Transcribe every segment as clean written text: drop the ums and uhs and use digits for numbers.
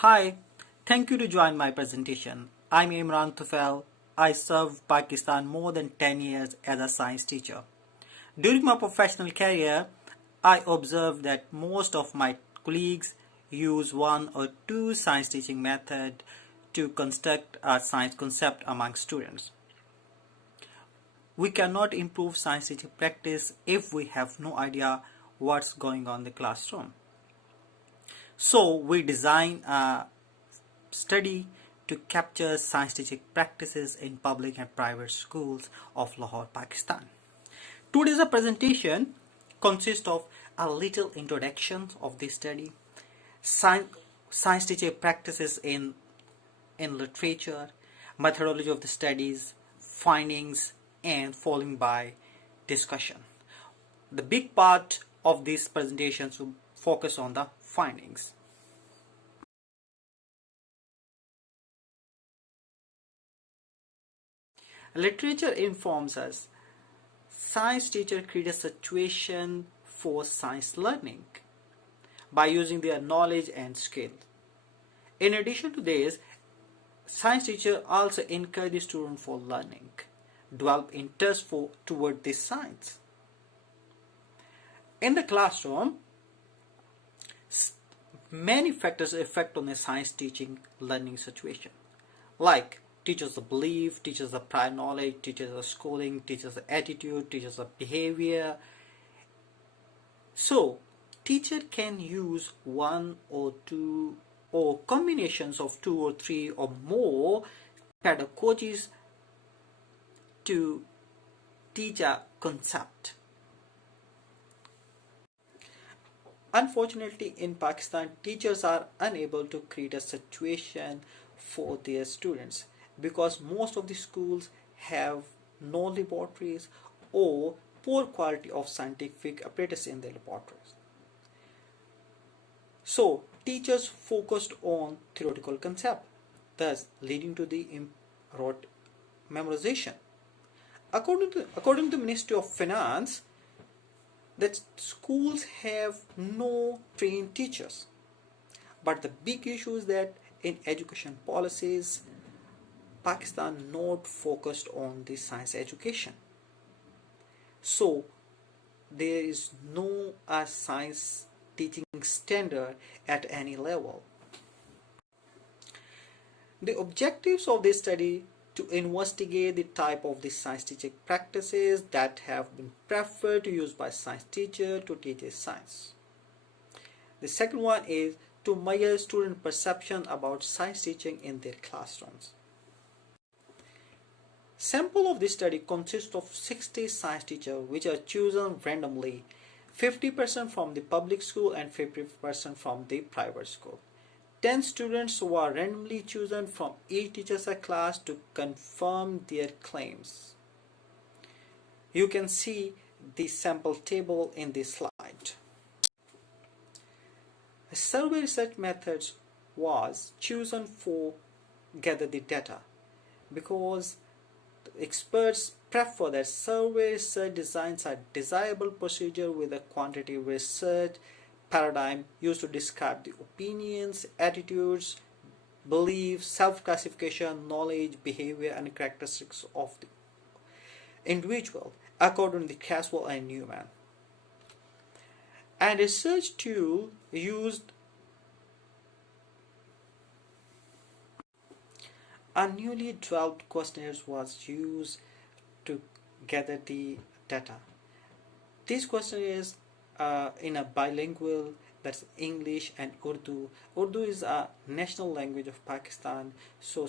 Hi, thank you to join my presentation. I'm Imran Tufail. I served Pakistan more than 10 years as a science teacher. During my professional career, I observed that most of my colleagues use one or two science teaching methods to construct a science concept among students. We cannot improve science teaching practice if we have no idea what's going on in the classroom. So we design a study to capture science teaching practices in public and private schools of Lahore, Pakistan. Today's presentation consists of a little introduction of this study, science, science teaching practices in literature, methodology of the studies, findings, and following by discussion. The big part of these presentations will focus on the findings. Literature informs us science teacher create a situation for science learning by using their knowledge and skill. In addition to this, science teacher also encourage the student for learning, develop interest toward this science. In the classroom, many factors affect on the science teaching learning situation, like teachers the belief, teachers the prior knowledge, teachers the schooling, teachers the attitude, teachers the behavior. So, teacher can use one or two or combinations of two or three or more pedagogies to teach a concept. Unfortunately, in Pakistan, teachers are unable to create a situation for their students because most of the schools have no laboratories or poor quality of scientific apparatus in their laboratories. So, teachers focused on theoretical concept, thus leading to the rote memorization. According to the Ministry of Finance, that schools have no trained teachers. But the big issue is that in education policies, Pakistan not focused on the science education. So there is no science teaching standard at any level. The objectives of this study to investigate the type of the science teaching practices that have been preferred to use by science teacher to teach science. The second one is to measure student perception about science teaching in their classrooms. Sample of this study consists of 60 science teachers which are chosen randomly, 50% from the public school and 50% from the private school. 10 students were randomly chosen from each teacher's class to confirm their claims. You can see the sample table in this slide. A survey research methods was chosen for gather the data because experts prefer that survey research designs a desirable procedure with a quantitative research paradigm used to describe the opinions, attitudes, beliefs, self-classification, knowledge, behavior, and characteristics of the individual according to Caswell and Newman. And research tool used a newly developed questionnaires was used to gather the data. These questionnaires in a bilingual, that's English and Urdu. Urdu is a national language of Pakistan, so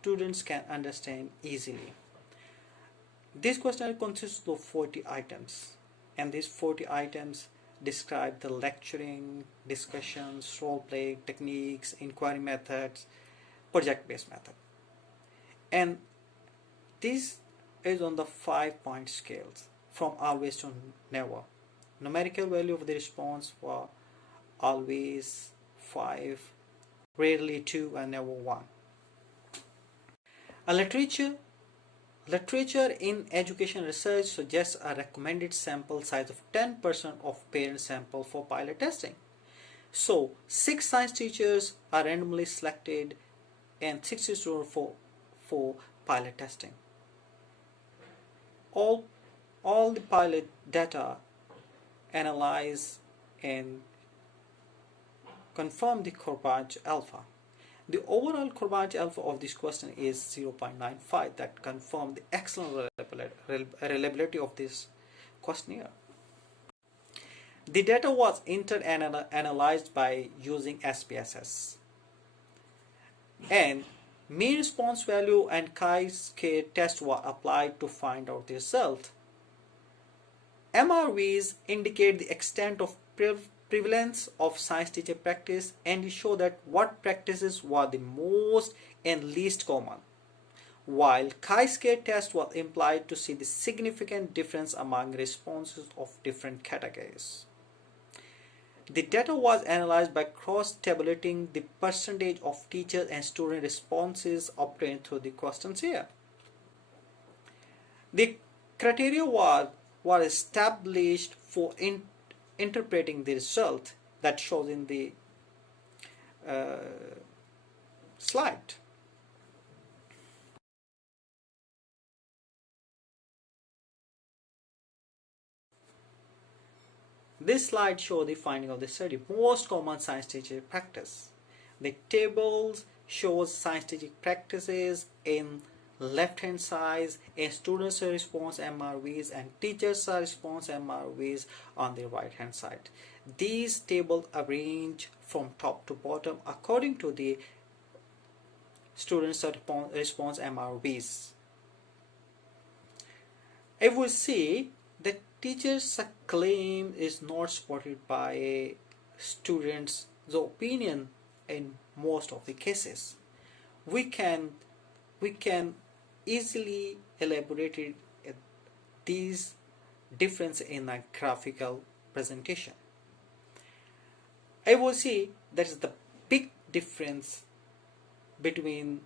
students can understand easily. This questionnaire consists of 40 items, and these 40 items describe the lecturing, discussions, role play techniques, inquiry methods, project-based method. And this is on the 5-point scales from always to never. Numerical value of the response were always 5, rarely 2, and never 1. A literature in education research suggests a recommended sample size of 10% of parent sample for pilot testing. So 6 science teachers are randomly selected and 60 students for pilot testing. All, all the pilot data analyze and confirm the Corbett alpha. The overall Corbett alpha of this question is 0.95, that confirm the excellent reliability of this questionnaire. The data was entered and analyzed by using SPSS. And mean response value and chi-square test were applied to find out the result. MRVs indicate the extent of prevalence of science teacher practice and show that what practices were the most and least common, while chi-square test was implied to see the significant difference among responses of different categories. The data was analyzed by cross-tabulating the percentage of teacher and student responses obtained through the questionnaire. The criteria were established for interpreting the result that shows in the slide. This slide shows the finding of the study. Most common science teaching practice. The tables shows science teaching practices in left hand side, and students response MRVs and teachers response MRVs on the right hand side. These tables arrange from top to bottom according to the students response MRVs. If we see that teachers' claim is not supported by students' opinion in most of the cases, we can easily elaborate these difference in a graphical presentation. I will see that is the big difference between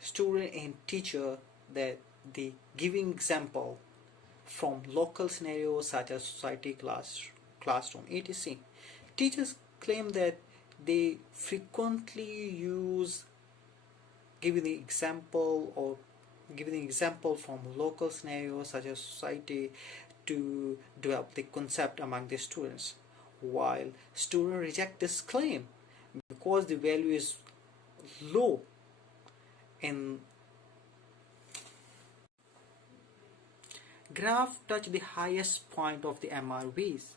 student and teacher, that the giving example from local scenarios such as society, classroom, etc. Teachers claim that they frequently use giving the example from local scenarios such as society to develop the concept among the students, while students reject this claim because the value is low in graph touch the highest point of the MRVs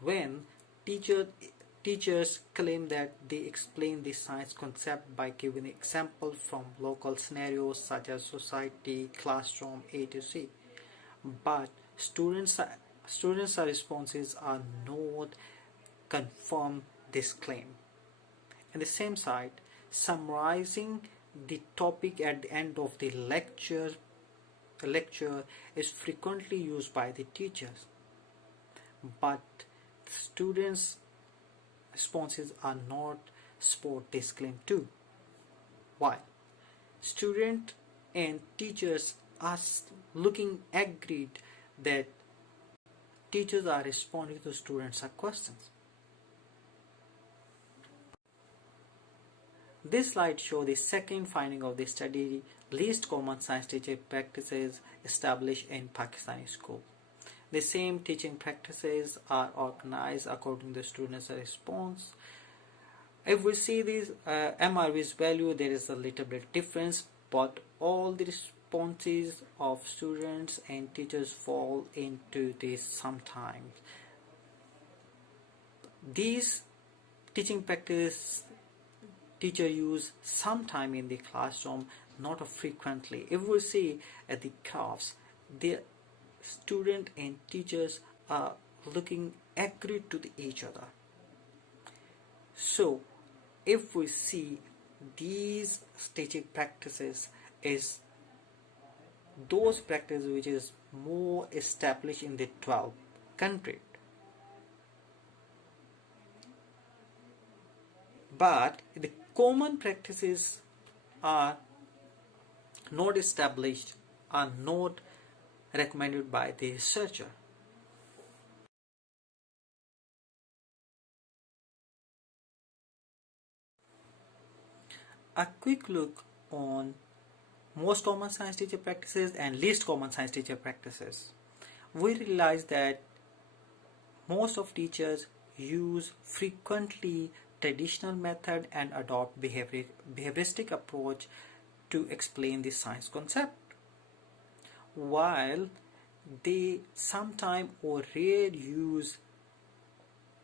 when teachers claim that they explain the science concept by giving example from local scenarios such as society, classroom, etc. But students' responses are not confirm this claim. And the same side, summarizing the topic at the end of the lecture is frequently used by the teachers, but students' responses are not support this claim too. Why? Student and teachers are looking agreed that teachers are responding to students' questions. This slide shows the second finding of the study: least common science teaching practices established in Pakistani school. The same teaching practices are organized according to the students' response. If we see these MRV's value, there is a little bit difference, but all the responses of students and teachers fall into this sometimes. These teaching practices teacher use sometime in the classroom, not frequently. If we see at the graphs, the student and teachers are looking agreed to each other. So if we see these teaching practices is those practices which is more established in the 12 country, but the common practices are not established, are not recommended by the researcher. A quick look on most common science teacher practices and least common science teacher practices. We realize that most of teachers use frequently traditional method and adopt behavioristic approach to explain the science concept, while they sometimes or rare use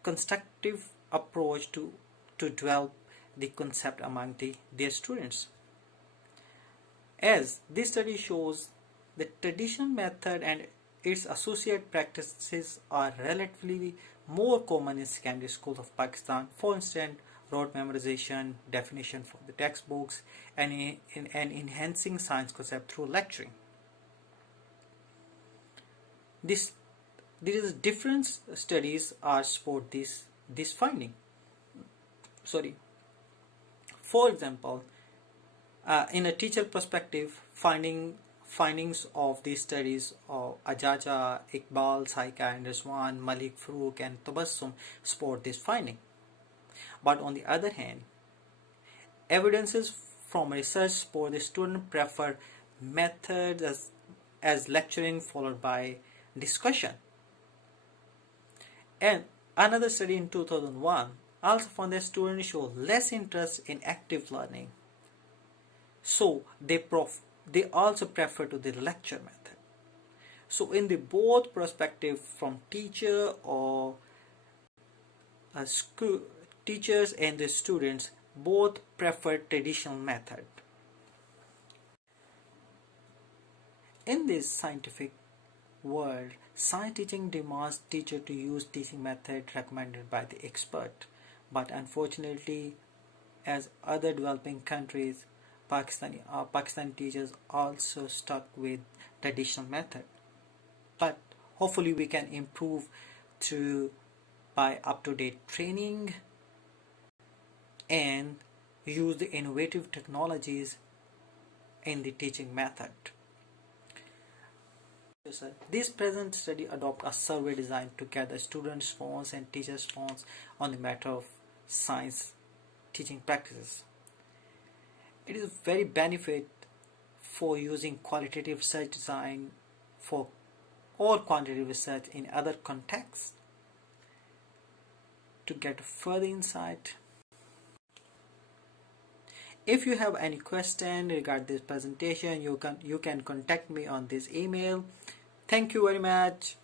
constructive approach to develop the concept among their students. As this study shows, the traditional method and its associated practices are relatively more common in secondary schools of Pakistan. For instance, rote memorization, definition from the textbooks, and enhancing science concept through lecturing. This there is different studies are support this finding. Sorry. For example, in a teacher perspective, findings of these studies of Ajaja, Iqbal, Saika, and Rizwan, Malik, Farooq, and Tabassum support this finding. But on the other hand, evidences from research support the student prefer methods as lecturing followed by discussion. And another study in 2001 also found that students show less interest in active learning, so they also prefer to the lecture method. So in the both perspective, from teacher or a school, teachers and the students both prefer traditional method. In this scientific world, science teaching demands teacher to use teaching method recommended by the expert. But unfortunately, as other developing countries, Pakistani teachers also stuck with traditional method. But hopefully we can improve through by up-to-date training and use the innovative technologies in the teaching method. This present study adopt a survey designed to gather students' phones and teachers' phones on the matter of science teaching practices. It is very benefit for using qualitative research design for or quantitative research in other contexts to get further insight. If you have any question regarding this presentation, you can contact me on this email. Thank you very much.